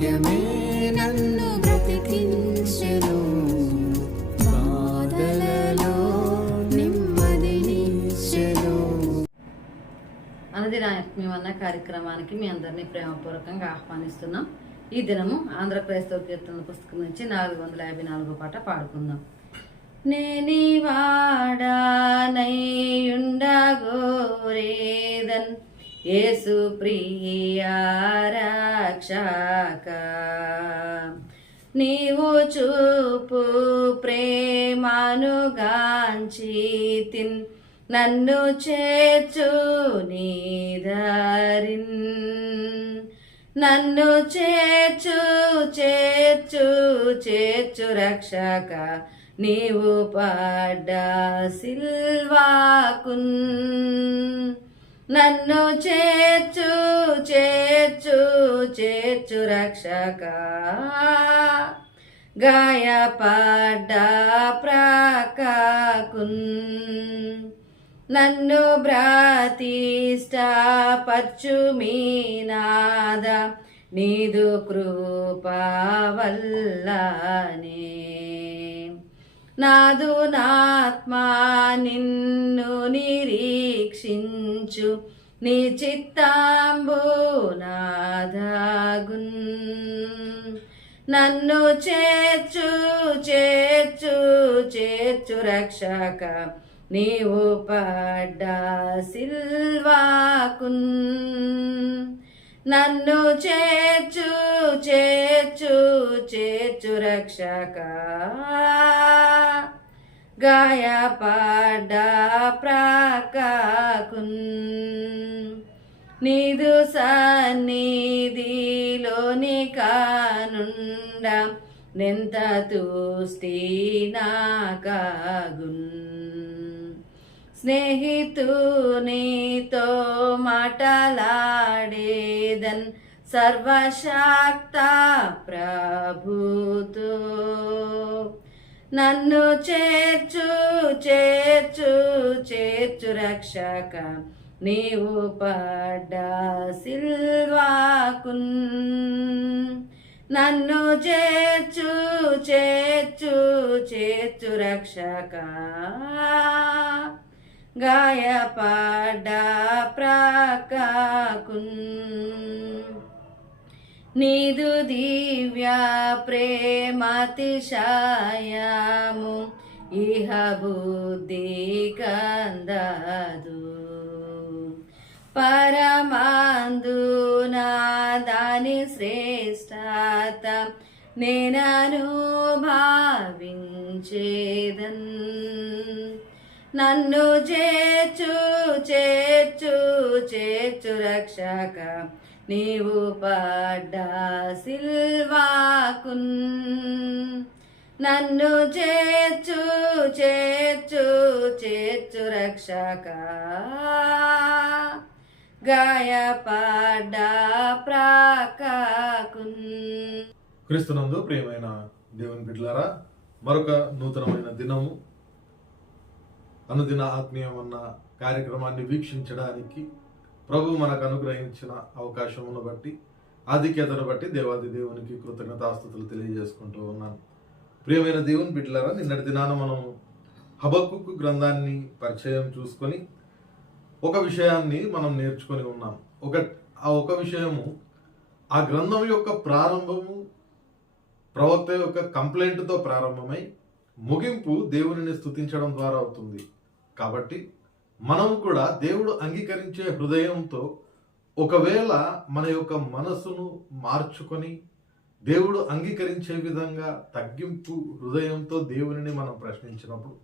వాక్యమే నన్ను బ్రతికించెను. బాధలలో నెమ్మదినిచ్చెను ఆత్మీయమన్న కార్యక్రమానికి మీ అందరినీ ప్రేమపూర్వకంగా ఆహ్వానిస్తున్నాం. ఈ దినము ఆంధ్ర క్రైస్తవ కీర్తన పుస్తకం నుంచి నాలుగు వందల యాభై నాలుగో పాట పాడుకుందాం. నేని గోరేదన్ యేసు ప్రియ నీవు చూపు ప్రేమనుగాంచితిన్ నన్ను చేర్చు నీదరిన్ నన్ను చేర్చు చేర్చు చేర్చు రక్షక నీవు పడ్డ సిల్వాకున్. నన్ను చేర్చు చేర్చు చేర్చు రక్షక. గాయపడ్డ ప్రాకాకున్. నన్ను భ్రాతిష్టపచ్చు మీనాద నీదు. కృపవల్లనే. నాదు నాత్మా నిన్ను నిరీక్షించు. నీ చిత్తాంబునాదాగున్ నన్ను చేర్చు చేర్చు చేర్చు రక్షక. నీవు పడ్డా సిల్వాకున్. నన్ను చేర్చు చేర్చు చేర్చు రక్షక. గాయపడ్డ ప్రాకాకున్ నిదు సన్నిధిలోని కానుండ నెంత తూస్తి నాకాగున్. స్నేహితునితో మాటలాడేదన్ సర్వశాక్త ప్రభుతో నన్ను చేర్చు చేర్చు చేర్చు రక్షక. నీవు పడ్డ సిల్వాకున్. నన్ను చేర్చు చేర్చు చేర్చు రక్షక. గాయపడ్డ ప్రాకాకున్. నీదు దివ్య ప్రేమతిశాయము ఇహ బుద్ధి కందదు. పరమాందు నాదాని శ్రేష్టత నేనను భావించేదన్. నన్ను చేర్చు చేర్చు చేర్చు రక్షక నీవు పడ్డ సిల్వాకున్ నన్ను చేర్చు చేర్చు చేర్చు రక్షక. గాయపడ్డ ప్రాకాకున్. క్రీస్తునందు ప్రియమైన దేవుని బిడ్డలారా మరొక నూతనమైన దినము. అనుదిన ఆత్మీయమన్న కార్యక్రమాన్ని వీక్షించడానికి ప్రభు మనకు అనుగ్రహించిన అవకాశమును బట్టి ఆధిక్యతను బట్టి దేవాది దేవునికి కృతజ్ఞతాస్థుతులు తెలియజేసుకుంటూ ఉన్నాను. ప్రియమైన దేవుని బిడ్డలారా నిన్నటి దినాన మనం హబక్కుకు గ్రంథాన్ని పరిచయం చూసుకొని ఒక విషయాన్ని మనం నేర్చుకొని ఉన్నాం. ఒక ఆ ఒక విషయము ఆ గ్రంథం యొక్క ప్రారంభము ప్రవక్త యొక్క కంప్లైంట్తో ప్రారంభమై ముగింపు దేవునిని స్థుతించడం ద్వారా అవుతుంది. కాబట్టి మనం కూడా దేవుడు అంగీకరించే హృదయంతో ఒకవేళ మన యొక్క మనసును మార్చుకొని దేవుడు అంగీకరించే విధంగా తగ్గింపు హృదయంతో దేవునిని మనం ప్రశ్నించినప్పుడు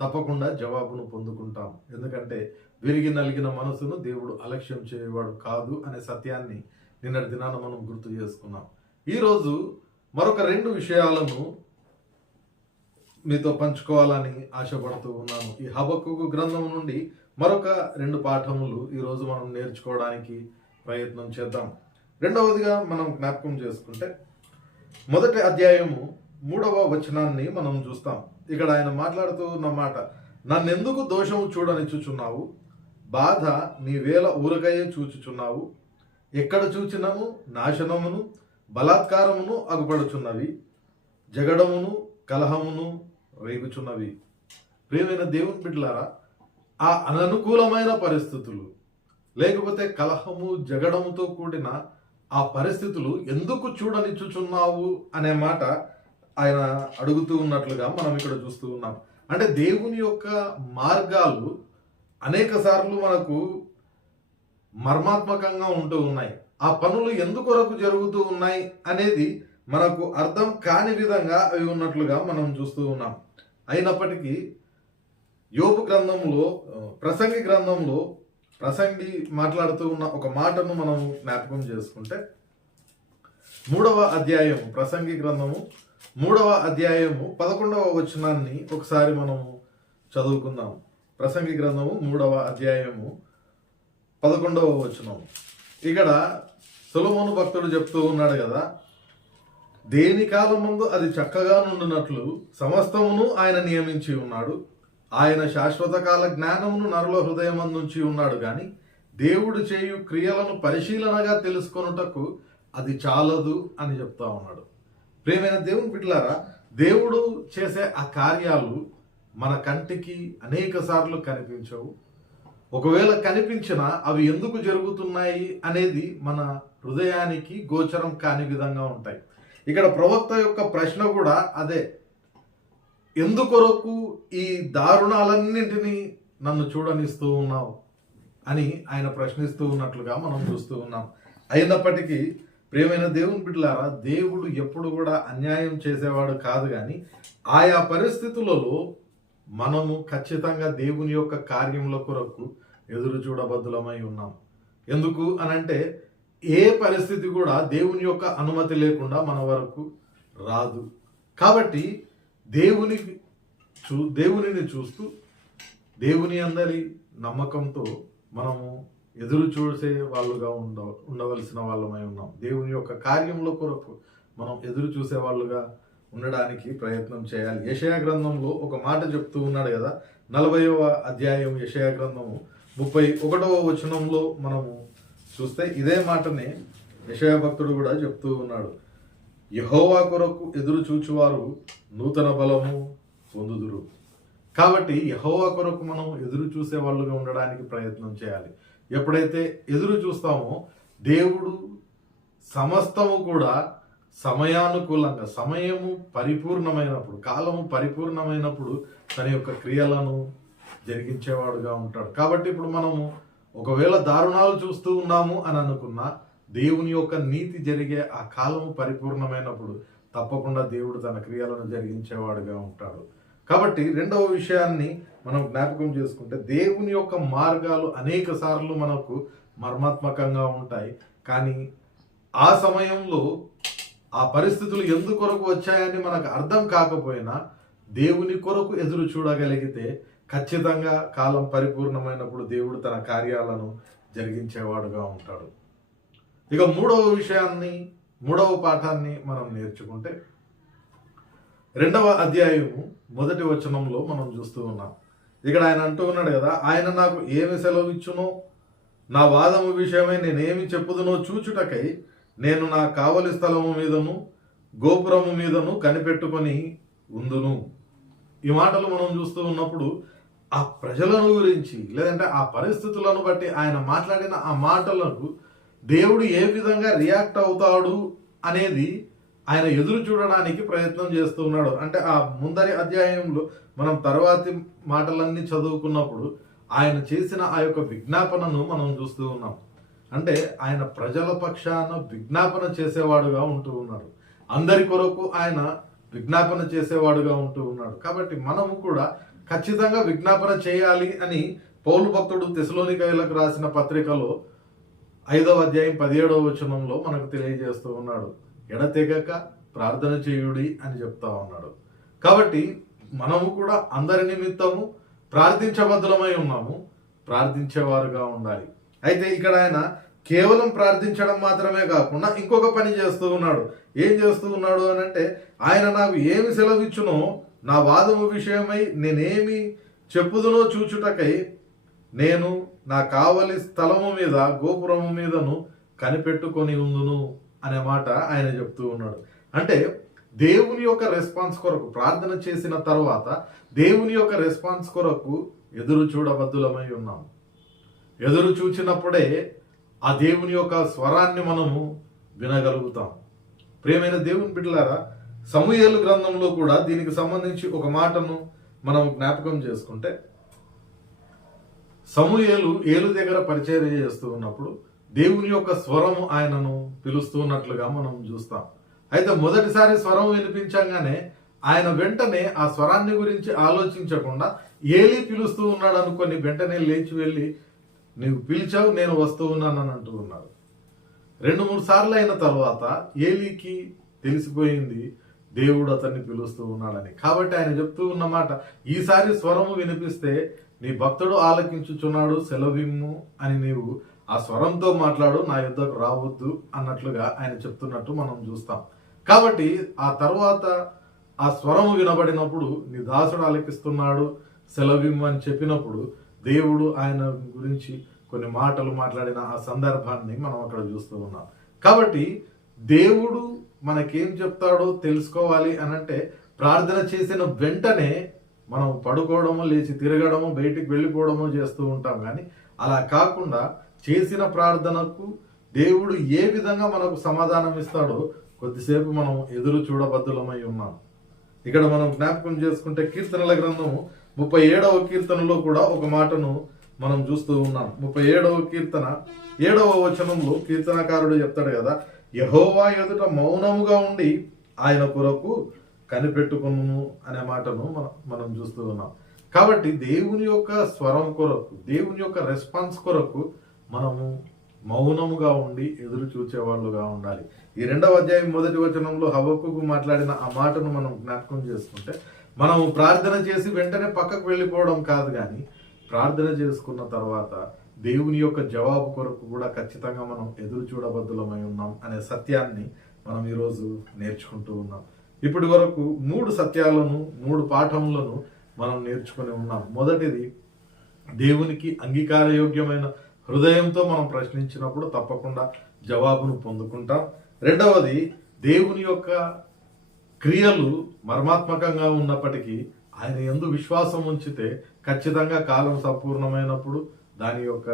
తప్పకుండా జవాబును పొందుకుంటాం. ఎందుకంటే విరిగి నలిగిన మనసును దేవుడు అలక్ష్యం చేయవాడు కాదు అనే సత్యాన్ని నిన్నటి దినాన మనం గుర్తు చేసుకున్నాం. ఈరోజు మరొక రెండు విషయాలను మీతో పంచుకోవాలని ఆశపడుతూ ఉన్నాను. ఈ హబక్కు గ్రంథం నుండి మరొక రెండు పాఠములు ఈరోజు మనం నేర్చుకోవడానికి ప్రయత్నం చేద్దాం. రెండవదిగా మనం జ్ఞాపకం చేసుకుంటే మొదటి అధ్యాయము మూడవ వచనాన్ని మనం చూస్తాం. ఇక్కడ ఆయన మాట్లాడుతూ ఉన్న మాట నన్నెందుకు దోషము చూడనిచ్చుచున్నావు? బాధ నీ వేల ఊరకయే చూచుచున్నావు? ఎక్కడ చూచినము? నాశనమును బలాత్కారమును అగుపడుచున్నవి? జగడమును కలహమును రేగుచున్నవి ప్రియమైన దేవుని బిడ్డలారా ఆ అననుకూలమైన పరిస్థితులు లేకపోతే కలహము జగడముతో కూడిన ఆ పరిస్థితులు ఎందుకు చూడనిచ్చుచున్నావు అనే మాట ఆయన అడుగుతూ ఉన్నట్లుగా మనం ఇక్కడ చూస్తూ ఉన్నాం. అంటే దేవుని యొక్క మార్గాలు అనేక సార్లు మనకు మర్మాత్మకంగా ఉంటూ ఉన్నాయి. ఆ పనులు ఎందుకొరకు జరుగుతూ ఉన్నాయి అనేది మనకు అర్థం కాని విధంగా అవి ఉన్నట్లుగా మనం చూస్తూ ఉన్నాం. అయినప్పటికీ యోపు గ్రంథంలో ప్రసంగి గ్రంథంలో ప్రసంగి మాట్లాడుతూ ఉన్న ఒక మాటను మనం జ్ఞాపకం చేసుకుంటే మూడవ అధ్యాయం ప్రసంగి గ్రంథము మూడవ అధ్యాయము పదకొండవ వచనాన్ని ఒకసారి మనము చదువుకుందాం. ప్రసంగి గ్రంథము మూడవ అధ్యాయము పదకొండవ వచనం ఇక్కడ సులమోను భక్తుడు చెప్తూ ఉన్నాడు కదా దేని కాలం ముందు అది చక్కగా నుండినట్లు సమస్తమును ఆయన నియమించి ఉన్నాడు. ఆయన శాశ్వత కాల జ్ఞానమును నరుల హృదయం నుంచి ఉన్నాడు గాని దేవుడు చేయు క్రియలను పరిశీలనగా తెలుసుకొనుటకు అది చాలదు అని చెప్తా ఉన్నాడు. ప్రేమైన దేవుని బిడ్డలారా దేవుడు చేసే ఆ కార్యాలు మన కంటికి అనేక సార్లు కనిపించవు. ఒకవేళ కనిపించినా అవి ఎందుకు జరుగుతున్నాయి అనేది మన హృదయానికి గోచరం కాని విధంగా ఉంటాయి. ఇక్కడ ప్రవక్త యొక్క ప్రశ్న కూడా అదే. ఎందుకొరకు ఈ దారుణాలన్నింటినీ నన్ను చూడనిస్తూ ఉన్నావు? అని ఆయన ప్రశ్నిస్తూ ఉన్నట్లుగా మనం చూస్తూ ఉన్నాం. అయినప్పటికీ ప్రియమైన దేవుని బిడ్డలారా దేవుడు ఎప్పుడు కూడా అన్యాయం చేసేవాడు కాదు కానీ ఆయా పరిస్థితులలో మనము ఖచ్చితంగా దేవుని యొక్క కార్యముల కొరకు ఎదురు చూడబద్దులమై ఉన్నాం. ఎందుకు అనంటే ఏ పరిస్థితి కూడా దేవుని యొక్క అనుమతి లేకుండా మన వరకు రాదు. కాబట్టి దేవుని చూ దేవునిని చూస్తూ దేవుని అందరి నమ్మకంతో మనము ఎదురు చూసే వాళ్ళుగా ఉండ ఉండవలసిన వాళ్ళమై ఉన్నాం. దేవుని యొక్క కార్యంలో కొరకు మనం ఎదురు చూసే వాళ్ళుగా ఉండడానికి ప్రయత్నం చేయాలి. యషయా గ్రంథంలో ఒక మాట చెప్తూ ఉన్నాడు కదా నలభైవ అధ్యాయం యషయా గ్రంథము ముప్పై ఒకటవ వచనంలో మనము చూస్తే ఇదే మాటని యషయా భక్తుడు కూడా చెప్తూ ఉన్నాడు. యహోవా కొరకు ఎదురు చూచువారు నూతన బలము పొందుదురు. కాబట్టి యహోవా కొరకు మనం ఎదురు చూసే వాళ్ళుగా ఉండడానికి ప్రయత్నం చేయాలి. ఎప్పుడైతే ఎదురు చూస్తామో దేవుడు సమస్తము కూడా సమయానుకూలంగా సమయము పరిపూర్ణమైనప్పుడు కాలము పరిపూర్ణమైనప్పుడు తన యొక్క క్రియలను జరిగించేవాడుగా ఉంటాడు. కాబట్టి ఇప్పుడు మనము ఒకవేళ దారుణాలు చూస్తూ ఉన్నాము అని అనుకున్నా దేవుని యొక్క నీతి జరిగే ఆ కాలము పరిపూర్ణమైనప్పుడు తప్పకుండా దేవుడు తన క్రియలను జరిగించేవాడుగా ఉంటాడు. కాబట్టి రెండవ విషయాన్ని మనం జ్ఞాపకం చేసుకుంటే దేవుని యొక్క మార్గాలు అనేక సార్లు మనకు మర్మాత్మకంగా ఉంటాయి. కానీ ఆ సమయంలో ఆ పరిస్థితులు ఎందుకొరకు వచ్చాయని మనకు అర్థం కాకపోయినా దేవుని కొరకు ఎదురు చూడగలిగితే ఖచ్చితంగా కాలం పరిపూర్ణమైనప్పుడు దేవుడు తన కార్యాలను జరిగించేవాడుగా ఉంటాడు. ఇక మూడవ విషయాన్ని మూడవ పాఠాన్ని మనం నేర్చుకుంటే రెండవ అధ్యాయము మొదటి వచనంలో మనం చూస్తూ ఉన్నాం. ఇక్కడ ఆయన అంటూ ఉన్నాడు కదా ఆయన నాకు ఏమి సెలవు ఇచ్చునో? నా వాదము విషయమై నేనేమి చెప్పుదునో చూచుటకై నేను నా కావలి స్థలము మీదను గోపురము మీదను కనిపెట్టుకొని ఉందును. ఈ మాటలు మనం చూస్తూ ఉన్నప్పుడు ఆ ప్రజలను గురించి లేదంటే ఆ పరిస్థితులను బట్టి ఆయన మాట్లాడిన ఆ మాటలకు దేవుడు ఏ విధంగా రియాక్ట్ అవుతాడు అనేది ఆయన ఎదురు చూడడానికి ప్రయత్నం చేస్తూ ఉన్నాడు అంటే ఆ ముందరి అధ్యాయంలో మనం తర్వాతి మాటలన్నీ చదువుకున్నప్పుడు ఆయన చేసిన ఆ యొక్క విజ్ఞాపనను మనం చూస్తూ ఉన్నాం. అంటే ఆయన ప్రజల పక్షాన విజ్ఞాపన చేసేవాడుగా ఉంటూ ఉన్నాడు. అందరి కొరకు ఆయన విజ్ఞాపన చేసేవాడుగా ఉంటూ ఉన్నాడు. కాబట్టి మనము కూడా ఖచ్చితంగా విజ్ఞాపన చేయాలి అని పౌలు భక్తుడు తెసలోనికాయలకు రాసిన పత్రికలో ఐదవ అధ్యాయం పదిహేడవ వచనంలో మనకు తెలియజేస్తూ ఉన్నాడు. ఎడతెగక ప్రార్థన చేయుడి అని చెప్తా ఉన్నాడు. కాబట్టి మనము కూడా అందరి నిమిత్తము ప్రార్థించబద్ధులమై ఉన్నాము. ప్రార్థించేవారుగా ఉండాలి. అయితే ఇక్కడ ఆయన కేవలం ప్రార్థించడం మాత్రమే కాకుండా ఇంకొక పని చేస్తూ ఉన్నాడు. ఏం చేస్తూ ఉన్నాడు అని అంటే ఆయన నాకు ఏమి సెలవిచ్చునో నా వాదము విషయమై నేనేమి చెప్పుదునో చూచుటకై నేను నా కావలి స్థలము మీద గోపురము మీదను కనిపెట్టుకొని ఉందును అనే మాట ఆయన చెప్తూ ఉన్నాడు. అంటే దేవుని యొక్క రెస్పాన్స్ కొరకు ప్రార్థన చేసిన తర్వాత దేవుని యొక్క రెస్పాన్స్ కొరకు ఎదురు చూడబద్దులమై ఉన్నాం. ఎదురు చూచినప్పుడే ఆ దేవుని యొక్క స్వరాన్ని మనము వినగలుగుతాం. ప్రియమైన దేవుని బిడ్డలారా సమూహలు గ్రంథంలో కూడా దీనికి సంబంధించి ఒక మాటను మనం జ్ఞాపకం చేసుకుంటే సమూహలు ఏలు దగ్గర పరిచయం చేస్తూ ఉన్నప్పుడు దేవుని యొక్క స్వరము ఆయనను పిలుస్తూ ఉన్నట్లుగా మనం చూస్తాం. అయితే మొదటిసారి స్వరం వినిపించగానే ఆయన వెంటనే ఆ స్వరాన్ని గురించి ఆలోచించకుండా ఏలి పిలుస్తూ ఉన్నాడు అనుకొని వెంటనే లేచి వెళ్ళి నీవు పిలిచావు నేను వస్తూ ఉన్నానని అంటూ ఉన్నాడు రెండు మూడు సార్లు అయిన తర్వాత ఏలీకి తెలిసిపోయింది దేవుడు అతన్ని పిలుస్తూ ఉన్నాడని. కాబట్టి ఆయన చెప్తూ ఉన్నమాట ఈసారి స్వరము వినిపిస్తే నీ భక్తుడు ఆలకించుచున్నాడు సెలవిమ్ము అని నీవు ఆ స్వరంతో మాట్లాడు నా యుద్ధకు రావద్దు అన్నట్లుగా ఆయన చెప్తున్నట్టు మనం చూస్తాం. కాబట్టి ఆ తర్వాత ఆ స్వరము వినబడినప్పుడు నీ దాసుడు ఆలకిస్తున్నాడు సెలవిమ్ము అని చెప్పినప్పుడు దేవుడు ఆయన గురించి కొన్ని మాటలు మాట్లాడిన ఆ సందర్భాన్ని మనం అక్కడ చూస్తూ ఉన్నాం. కాబట్టి దేవుడు మనకేం చెప్తాడో తెలుసుకోవాలి అని అంటే ప్రార్థన చేసిన వెంటనే మనం పడుకోవడము లేచి తిరగడము బయటికి వెళ్ళిపోవడము చేస్తూ ఉంటాం కానీ అలా కాకుండా చేసిన ప్రార్థనకు దేవుడు ఏ విధంగా మనకు సమాధానం ఇస్తాడో కొద్దిసేపు మనం ఎదురు చూడబద్దులమై ఉన్నాం. ఇక్కడ మనం జ్ఞాపకం చేసుకుంటే కీర్తనల గ్రంథం ముప్పై ఏడవ కీర్తనలో కూడా ఒక మాటను మనం చూస్తూ ఉన్నాం. ముప్పై ఏడవ కీర్తన ఏడవ వచనంలో కీర్తనకారుడు చెప్తాడు కదా యహోవా ఎదుట మౌనముగా ఉండి ఆయన కొరకు కనిపెట్టుకును అనే మాటను మనం మనం చూస్తూ ఉన్నాం. కాబట్టి దేవుని యొక్క స్వరం కొరకు దేవుని యొక్క రెస్పాన్స్ కొరకు మనము మౌనముగా ఉండి ఎదురు చూచేవాళ్ళుగా ఉండాలి. ఈ రెండవ అధ్యాయం మొదటి వచనంలో హవక్కుకు మాట్లాడిన ఆ మాటను మనం జ్ఞాపకం చేసుకుంటే మనము ప్రార్థన చేసి వెంటనే పక్కకు వెళ్ళిపోవడం కాదు కానీ ప్రార్థన చేసుకున్న తర్వాత దేవుని యొక్క జవాబు కొరకు కూడా ఖచ్చితంగా మనం ఎదురు చూడబద్దులమై ఉన్నాం అనే సత్యాన్ని మనం ఈరోజు నేర్చుకుంటూ ఉన్నాం. ఇప్పటి వరకు మూడు సత్యాలను మూడు పాఠములను మనం నేర్చుకుని ఉన్నాం. మొదటిది దేవునికి అంగీకారయోగ్యమైన హృదయంతో మనం ప్రశ్నించినప్పుడు తప్పకుండా జవాబును పొందుకుంటాం. రెండవది దేవుని యొక్క క్రియలు మర్మాత్మకంగా ఉన్నప్పటికీ ఆయన ఎందు విశ్వాసం ఉంచితే ఖచ్చితంగా కాలం సంపూర్ణమైనప్పుడు దాని యొక్క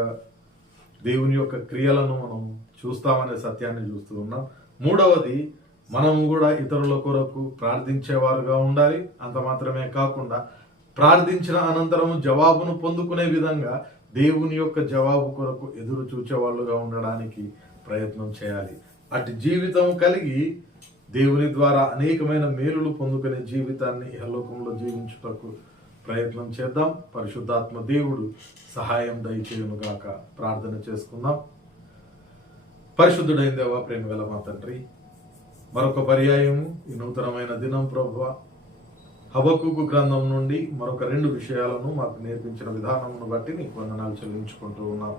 దేవుని యొక్క క్రియలను మనం చూస్తామనే సత్యాన్ని చూస్తూ ఉన్నాం. మూడవది మనం కూడా ఇతరుల కొరకు ప్రార్థించేవారుగా ఉండాలి. అంత మాత్రమే కాకుండా ప్రార్థించిన అనంతరం జవాబును పొందుకునే విధంగా దేవుని యొక్క జవాబు కొరకు ఎదురు చూచేవాళ్ళుగా ఉండడానికి ప్రయత్నం చేయాలి. అటు జీవితం కలిగి దేవుని ద్వారా అనేకమైన మేలులు పొందుకునే జీవితాన్ని ఇహలోకంలో జీవించుటకు ప్రయత్నం చేద్దాం. పరిశుద్ధాత్మ దేవుడు సహాయం దయచేయునుగాక ప్రార్థన చేసుకుందాం. పరిశుద్ధుడైన దేవా ప్రేమ గల మా తండ్రి మరొక పర్యాయము ఈ నూతనమైన దినం ప్రభు హబకుకు గ్రంథం నుండి మరొక రెండు విషయాలను మాకు నేర్పించిన విధానమును బట్టి నీకు వందనాలు చెల్లించుకుంటూ ఉన్నాం.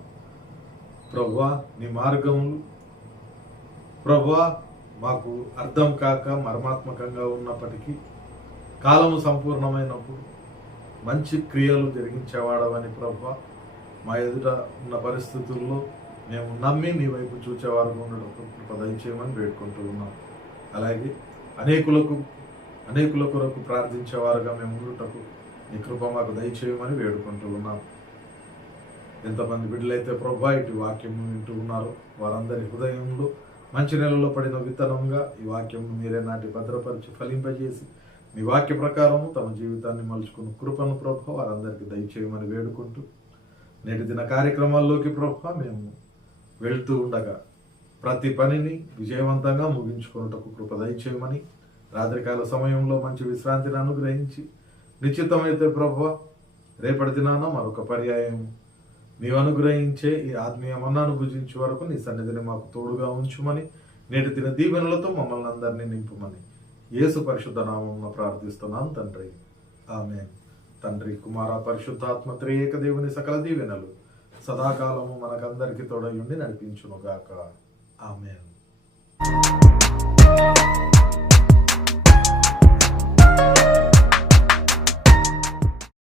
ప్రభు నీ మార్గములు. ప్రభు మాకు అర్థం కాక మర్మాత్మకంగా ఉన్నప్పటికీ కాలము సంపూర్ణమైనప్పుడు మంచి క్రియలు జరిగించేవాడవని ప్రభు. మా ఎదుట ఉన్న పరిస్థితుల్లో మేము నమ్మి నీ వైపు చూచేవారు ఉండడం కృప వేడుకుంటూ ఉన్నాం. అలాగే అనేకులకు అనేకుల కొరకు ప్రార్థించేవారుగా మేము ఉండుటకు నీ కృప మాకు దయచేయమని వేడుకుంటూ ఉన్నాం. ఎంతమంది బిడ్డలైతే ప్రభా ఇటు వాక్యం వింటూ ఉన్నారో వారందరి హృదయంలో మంచి నెలలో పడిన విత్తనంగా ఈ వాక్యం మీరే నాటి భద్రపరిచి ఫలింపజేసి మీ వాక్య ప్రకారము తమ జీవితాన్ని మలుచుకున్న కృపను ప్రభ వారందరికీ దయచేయమని వేడుకుంటూ నేటి దిన కార్యక్రమాల్లోకి ప్రభ మేము వెళ్తూ ఉండగా ప్రతి పనిని విజయవంతంగా ముగించుకున్నటకు కృప దయచేయమని రాత్రికాల సమయంలో మంచి విశ్రాంతిని అనుగ్రహించి నిశ్చితమైతే ప్రభ రేపటి దినాన మరొక పర్యాయం నీవు అనుగ్రహించే ఈ ఆత్మీయ మన్నాను భుజించే వరకు నీ సన్నిధిని మాకు తోడుగా ఉంచుమని నేటి దిన దీవెనలతో మమ్మల్ని అందరినీ నింపుమని యేసు పరిశుద్ధ నామమున ప్రార్థిస్తున్నాం తండ్రి. ఆమె తండ్రి కుమార పరిశుద్ధాత్మ త్రియేక దేవుని సకల దీవెనలు సదాకాలము మనకందరికి తోడయుండి నడిపించునుగాక. ఆమె